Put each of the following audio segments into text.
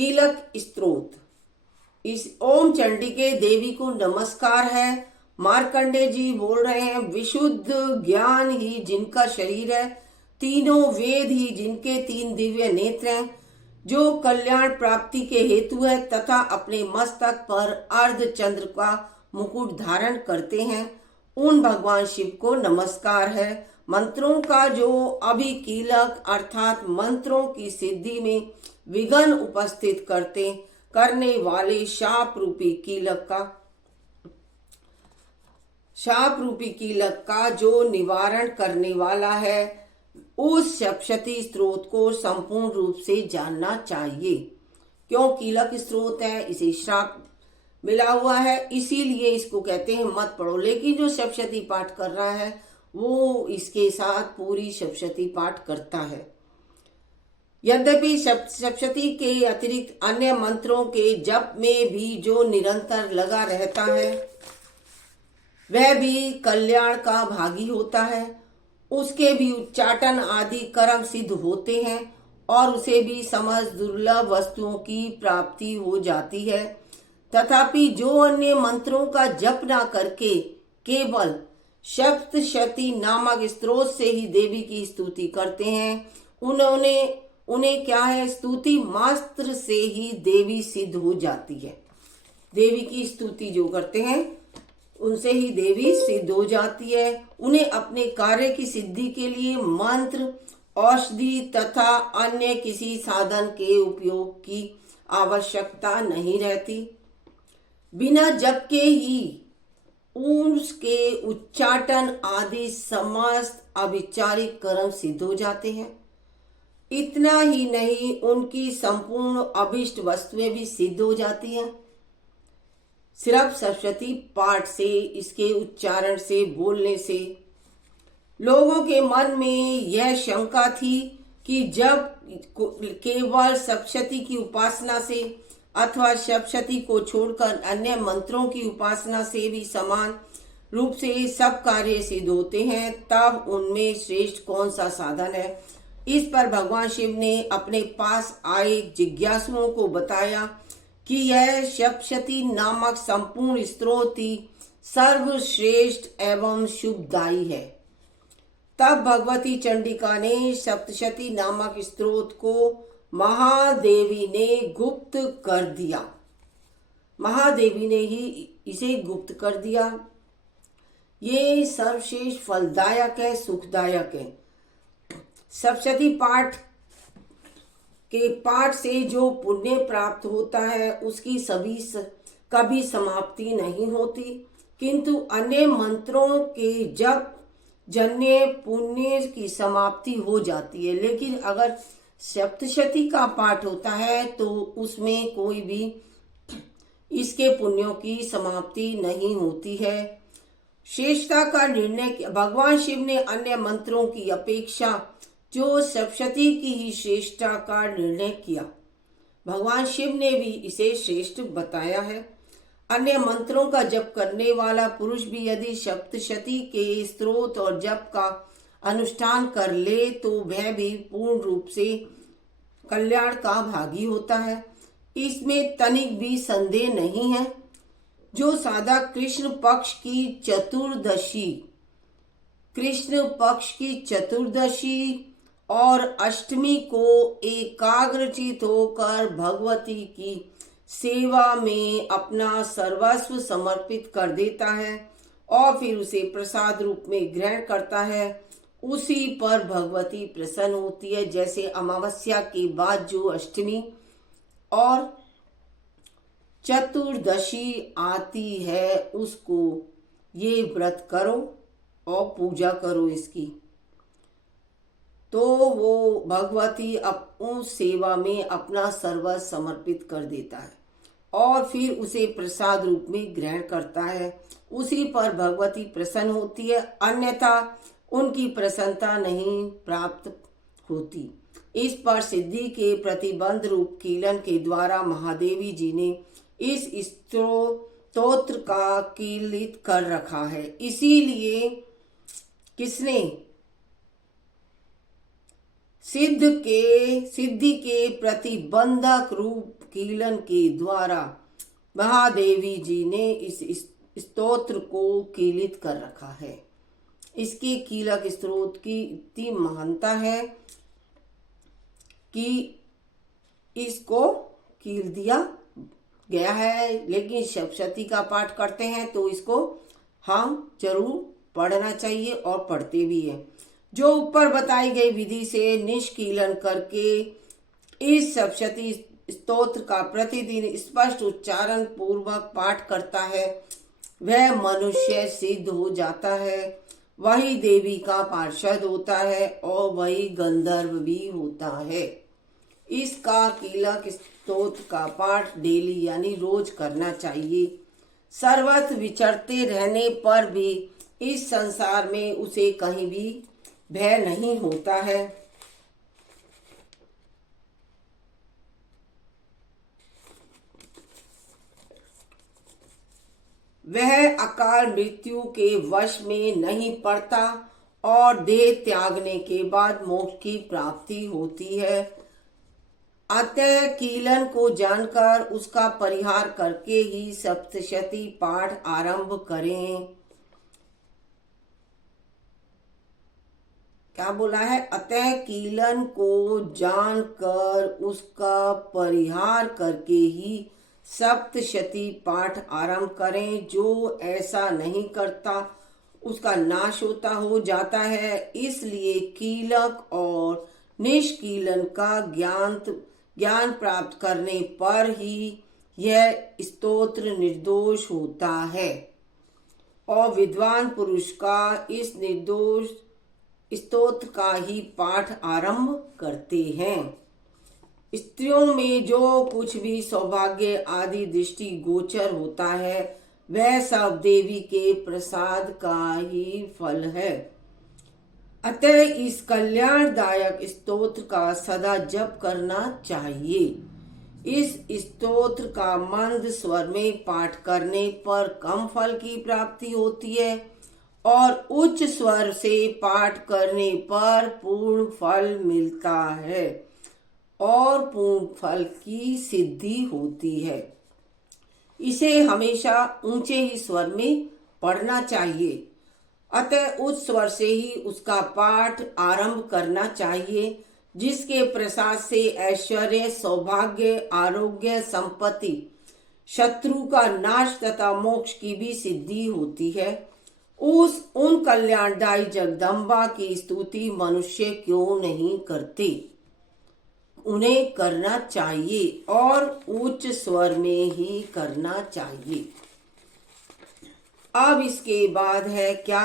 कीलक स्तोत्र। इस ओम चंडिके देवी को नमस्कार है। मार्कंडे जी बोल रहे हैं, विशुद्ध ज्ञान ही जिनका शरीर है, तीनों वेद ही जिनके तीन दिव्य नेत्र हैं, जो कल्याण प्राप्ति के हेतु है तथा अपने मस्तक पर अर्ध चंद्र का मुकुट धारण करते हैं, उन भगवान शिव को नमस्कार है। मंत्रों का जो अभी कीलक अर्थात मंत्रों की सिद्धि में विघ्न उपस्थित करने वाले शाप रूपी कीलक का जो निवारण करने वाला है, उस सप्तशती स्त्रोत को संपूर्ण रूप से जानना चाहिए। क्यों कीलक स्त्रोत है, इसे श्राप मिला हुआ है, इसीलिए इसको कहते हैं मत पढ़ो। लेकिन जो सप्तशती पाठ कर रहा है वो इसके साथ पूरी सप्तशती पाठ करता है। यद्यपि सप्तशती के अतिरिक्त अन्य मंत्रों के जप में भी जो निरंतर लगा रहता है वह भी कल्याण का भागी होता है। उसके भी उच्चाटन आदि कर्म सिद्ध होते हैं और उसे भी समस्त दुर्लभ वस्तुओं की प्राप्ति हो जाती है। तथापि जो अन्य मंत्रों का जप न करके केवल सप्तशती नामक स्त्रोत से ही देवी की स्तुति करते हैं, उन्हें क्या है, स्तुति मात्र से ही देवी सिद्ध हो जाती है। देवी की स्तुति जो करते हैं उनसे ही देवी सिद्ध हो जाती है। उन्हें अपने कार्य की सिद्धि के लिए मंत्र, औषधि तथा अन्य किसी साधन के उपयोग की आवश्यकता नहीं रहती। बिना जप के ही उसके उच्चाटन आदि समस्त अभिचारिक कर्म सिद्ध हो जाते हैं। इतना ही नहीं, उनकी संपूर्ण अभिष्ट वस्तुएं भी सिद्ध हो जाती हैं। सिर्फ सप्तशती पाठ से, इसके उच्चारण से, बोलने से लोगों के मन में यह शंका थी कि जब केवल सप्तशती की उपासना से अथवा सप्तशती को छोड़कर अन्य मंत्रों की उपासना से भी समान रूप से सब कार्य सिद्ध होते हैं, तब उनमें श्रेष्ठ कौन सा साधन है। इस पर भगवान शिव ने अपने पास आए जिज्ञासुओं को बताया कि यह सप्तशती नामक संपूर्ण स्तोत्र ही सर्वश्रेष्ठ एवं शुभदायी है। तब भगवती चंडिका ने सप्तशती नामक स्तोत्र को महादेवी ने गुप्त कर दिया। महादेवी ने ही इसे गुप्त कर दिया। ये सर्वश्रेष्ठ फलदायक है, सुखदायक है। सप्तशती पाठ के पाठ से जो पुण्य प्राप्त होता है उसकी कभी समाप्ति नहीं होती, किंतु अन्य मंत्रों के जप जन्य पुण्य की समाप्ति हो जाती है। लेकिन अगर सप्तशती का पाठ होता है तो उसमें कोई भी इसके पुण्यों की समाप्ति नहीं होती है। श्रेष्ठता का निर्णय भगवान शिव ने अन्य मंत्रों की अपेक्षा जो सप्तशती की ही श्रेष्ठता का निर्णय किया। भगवान शिव ने भी इसे श्रेष्ठ बताया है। अन्य मंत्रों का जप करने वाला पुरुष भी यदि सप्तशती के स्तोत्र और जप का अनुष्ठान कर ले तो वह भी पूर्ण रूप से कल्याण का भागी होता है। इसमें तनिक भी संदेह नहीं है। जो साधक कृष्ण पक्ष की चतुर्दशी और अष्टमी को एकाग्रचित होकर भगवती की सेवा में अपना सर्वस्व समर्पित कर देता है और फिर उसे प्रसाद रूप में ग्रहण करता है, उसी पर भगवती प्रसन्न होती है। जैसे अमावस्या के बाद जो अष्टमी और चतुर्दशी आती है, उसको ये व्रत करो और पूजा करो इसकी, तो वो भगवती उस सेवा में अपना सर्वस्व समर्पित कर देता है और फिर उसे प्रसाद रूप में ग्रहण करता है। उसी पर भगवती प्रसन्न होती है, अन्यथा उनकी प्रसन्नता नहीं प्राप्त होती। इस पर सिद्धि के प्रतिबंध रूप कीलन के द्वारा महादेवी जी ने इस स्तोत्र का कीलित कर रखा है। इसीलिए किसने सिद्धि के प्रतिबंधक रूप कीलन के द्वारा महादेवी जी ने इस स्तोत्र को कीलित कर रखा है। इसके कीलक स्त्रोत की इतनी महानता है कि इसको कील दिया गया है। लेकिन सप्तशती का पाठ करते हैं तो इसको हम जरूर पढ़ना चाहिए और पढ़ते भी हैं। जो ऊपर बताई गई विधि से निष्कीलन करके इस सप्तशती स्तोत्र का प्रतिदिन स्पष्ट उच्चारण पूर्वक पाठ करता है, वह मनुष्य सिद्ध हो जाता है, वही देवी का पार्षद होता है और वही गंधर्व भी होता है। इसका कीलक स्तोत्र का पाठ डेली यानी रोज करना चाहिए। सर्वत्र विचरते रहने पर भी इस संसार में उसे कहीं भी भय नहीं होता है। वह अकाल मृत्यु के वश में नहीं पड़ता और देह त्यागने के बाद मोक्ष की प्राप्ति होती है। अतः कीलन को जानकर उसका परिहार करके ही सप्तशती पाठ आरंभ करें। क्या बोला है? अतः कीलन को जानकर उसका परिहार करके ही सप्तशती पाठ आरंभ करें। जो ऐसा नहीं करता उसका नाश हो जाता है। इसलिए कीलक और निष्कीलन का ज्ञान प्राप्त करने पर ही यह स्तोत्र निर्दोष होता है और विद्वान पुरुष का इस निर्दोष स्तोत्र का ही पाठ आरंभ करते हैं। स्त्रियों में जो कुछ भी सौभाग्य आदि दृष्टि गोचर होता है वह सब देवी के प्रसाद का ही फल है। अतः इस कल्याणदायक स्तोत्र का सदा जप करना चाहिए। इस स्तोत्र का मंद स्वर में पाठ करने पर कम फल की प्राप्ति होती है और उच्च स्वर से पाठ करने पर पूर्ण फल मिलता है और पूर्ण फल की सिद्धि होती है। इसे हमेशा ऊंचे ही स्वर में पढ़ना चाहिए। अतः उच्च स्वर से ही उसका पाठ आरंभ करना चाहिए, जिसके प्रसाद से ऐश्वर्य, सौभाग्य, आरोग्य, संपत्ति, शत्रु का नाश तथा मोक्ष की भी सिद्धि होती है। उन कल्याणदायी जगदम्बा की स्तुति मनुष्य क्यों नहीं करते? उन्हें करना चाहिए और उच्च स्वर में ही करना चाहिए। अब इसके बाद है क्या?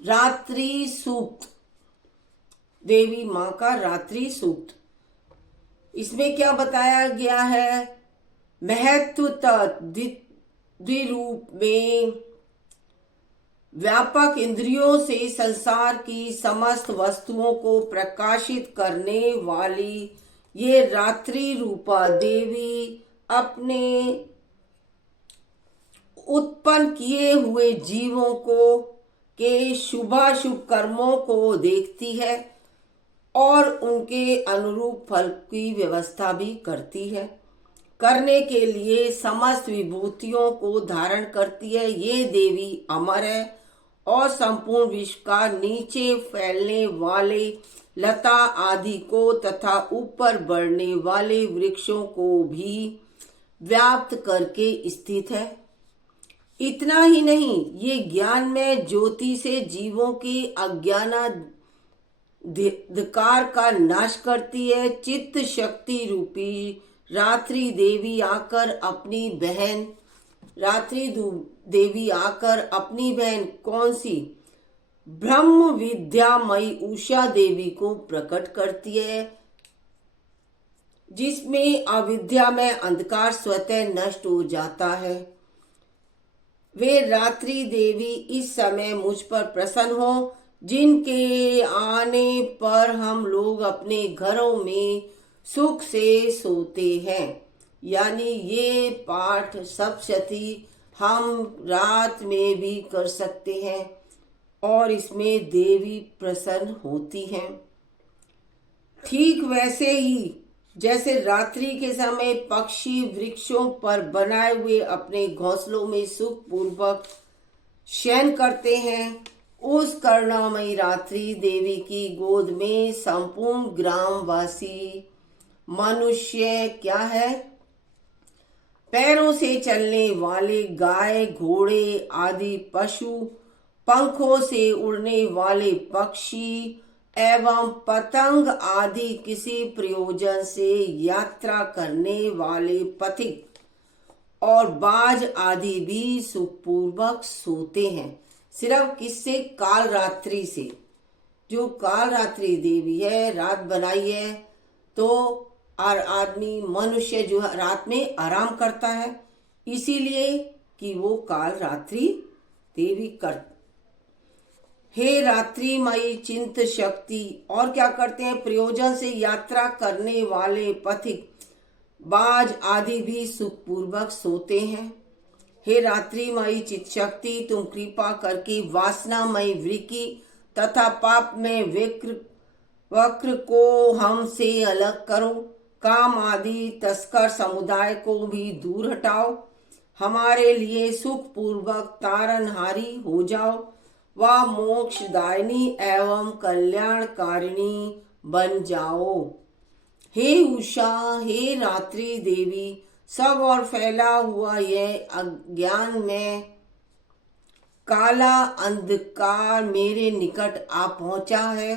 रात्रि सूक्त, देवी माँ का रात्रि सूक्त। इसमें क्या बताया गया है? महत्व द्विरूप में व्यापक इंद्रियों से संसार की समस्त वस्तुओं को प्रकाशित करने वाली ये रात्रि रूपा देवी अपने उत्पन्न किए हुए जीवों को के शुभाशुभ कर्मों को देखती है और उनके अनुरूप फल की व्यवस्था भी करती है। करने के लिए समस्त विभूतियों को धारण करती है। ये देवी अमर है और संपूर्ण विश्व का नीचे फैलने वाले लता आदि को तथा ऊपर बढ़ने वाले वृक्षों को भी व्याप्त करके स्थित है। इतना ही नहीं, ये ज्ञान में ज्योति से जीवों की अज्ञानाधिकार का नाश करती है। चित्त शक्ति रूपी रात्रि देवी आकर अपनी बहन कौन सी? ब्रह्म विद्यामयी उषा देवी को प्रकट करती है, जिसमें अविद्या में अंधकार स्वतः नष्ट हो जाता है। वे रात्रि देवी इस समय मुझ पर प्रसन्न हो, जिनके आने पर हम लोग अपने घरों में सुख से सोते हैं। यानी ये पाठ सप्तशती हम रात में भी कर सकते हैं और इसमें देवी प्रसन्न होती हैं। ठीक वैसे ही जैसे रात्रि के समय पक्षी वृक्षों पर बनाए हुए अपने घोंसलों में सुख पूर्वक शयन करते हैं, उस करुणामयी रात्रि देवी की गोद में संपूर्ण ग्रामवासी मनुष्य क्या है, पैरों से चलने वाले गाय घोड़े आदि पशु, पंखों से उड़ने वाले पक्षी एवं पतंग आदि किसी प्रयोजन से यात्रा करने वाले पथिक और बाज आदि भी सुखपूर्वक सोते हैं। सिर्फ किससे? काल रात्रि से। जो काल रात्रि देवी है, रात बनाई है, तो और आदमी मनुष्य जो है रात में आराम करता है, इसीलिए कि वो काल रात्रि देवी कर। हे रात्रिमयी चिंत शक्ति, और क्या करते हैं? प्रयोजन से यात्रा करने वाले पथिक बाज आदि भी सुखपूर्वक सोते हैं। हे रात्रिमयी चित शक्ति, तुम कृपा करके वासनामयी वृक्की तथा पाप में वक्र को हमसे अलग करो। काम आदि तस्कर समुदाय को भी दूर हटाओ। हमारे लिए सुख पूर्वक तारनहारी हो जाओ व मोक्षदायिनी एवं कल्याणकारिणी बन जाओ। हे उषा, हे रात्रि देवी, सब और फैला हुआ यह अज्ञान में काला अंधकार मेरे निकट आ पहुंचा है।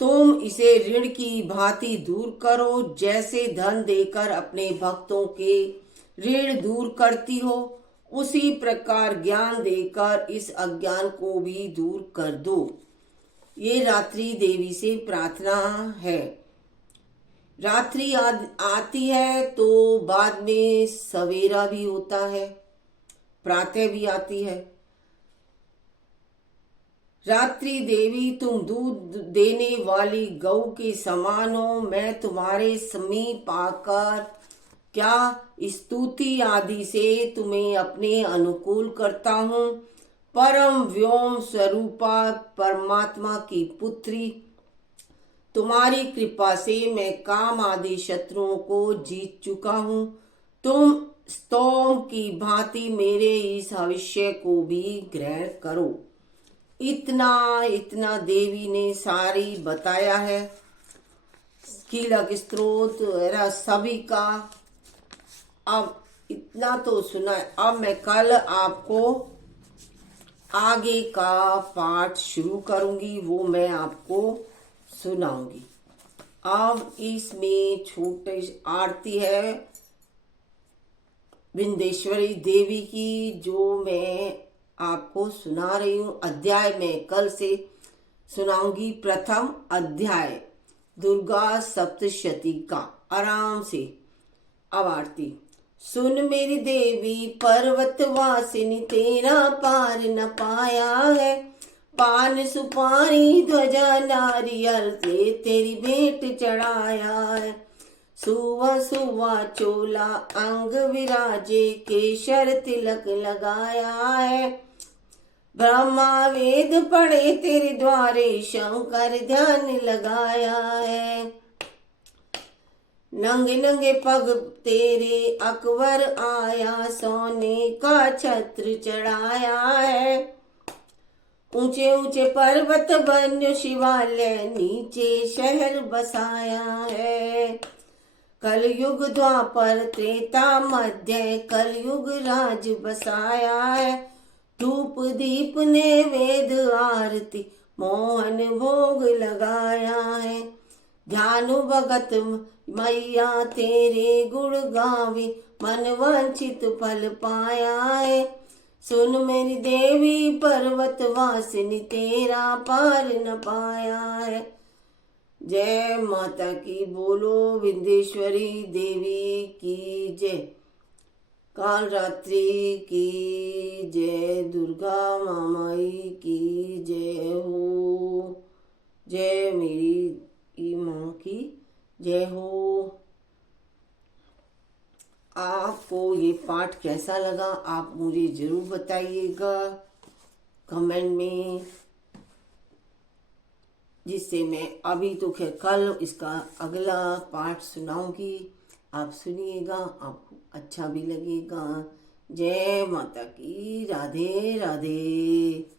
तुम इसे ऋण की भांति दूर करो, जैसे धन देकर अपने भक्तों के ऋण दूर करती हो, उसी प्रकार ज्ञान देकर इस अज्ञान को भी दूर कर दो। ये रात्रि देवी से प्रार्थना है। रात्रि आती है तो बाद में सवेरा भी होता है, प्रातः भी आती है। रात्रि देवी, तुम दूध देने वाली गौ के समान हो। मैं तुम्हारे समीप आकर क्या स्तुति आदि से तुम्हें अपने अनुकूल करता हूँ। परम व्योम स्वरूपा परमात्मा की पुत्री, तुम्हारी कृपा से मैं काम आदि शत्रुओं को जीत चुका हूँ। तुम स्तोम की भांति मेरे इस भविष्य को भी ग्रहण करो। इतना देवी ने सारी बताया है, कीलक स्त्रोत सभी का। अब इतना तो सुना है, अब मैं कल आपको आगे का पाठ शुरू करूंगी, वो मैं आपको सुनाऊंगी। अब इसमें छोटी आरती है विंध्येश्वरी देवी की, जो मैं आपको सुना रही हूँ। अध्याय में कल से सुनाऊंगी। प्रथम अध्याय दुर्गा सप्तशती का। आराम से अब आरती। सुन मेरी देवी पर्वत वासिनी, तेरा पार न पाया है। पान सुपारी ध्वजा नारियल से तेरी भेंट चढ़ाया है। सुवा सुवा चोला अंग विराजे, केशर तिलक लगाया है। ब्रह्मा वेद पढ़े तेरे द्वारे, शंकर ध्यान लगाया है। नंगे नंगे पग तेरे अकबर आया, सोने का छत्र चढ़ाया है। ऊंचे ऊंचे पर्वत बन शिवालय, नीचे शहर बसाया है। कलयुग द्वापर त्रेता मध्य, कलयुग राज बसाया है। धूप दीप ने वेद आरती, मोहन भोग लगाया है। ध्यानु भगत मैया तेरे गुण गावे, मन वांछित फल पाया है। सुन मेरी देवी पर्वत वासिनी, तेरा पार न पाया है। जय माता की, बोलो विंध्येश्वरी देवी की जय। काल रात्रि की जय, दुर्गा मामाई की जय हो। जय मेरी माँ की जय हो। आपको ये पाठ कैसा लगा आप मुझे जरूर बताइएगा कमेंट में। जिससे मैं अभी तो खैर कल इसका अगला पार्ट सुनाऊंगी। आप सुनिएगा, आपको अच्छा भी लगेगा। जय माता की, राधे राधे।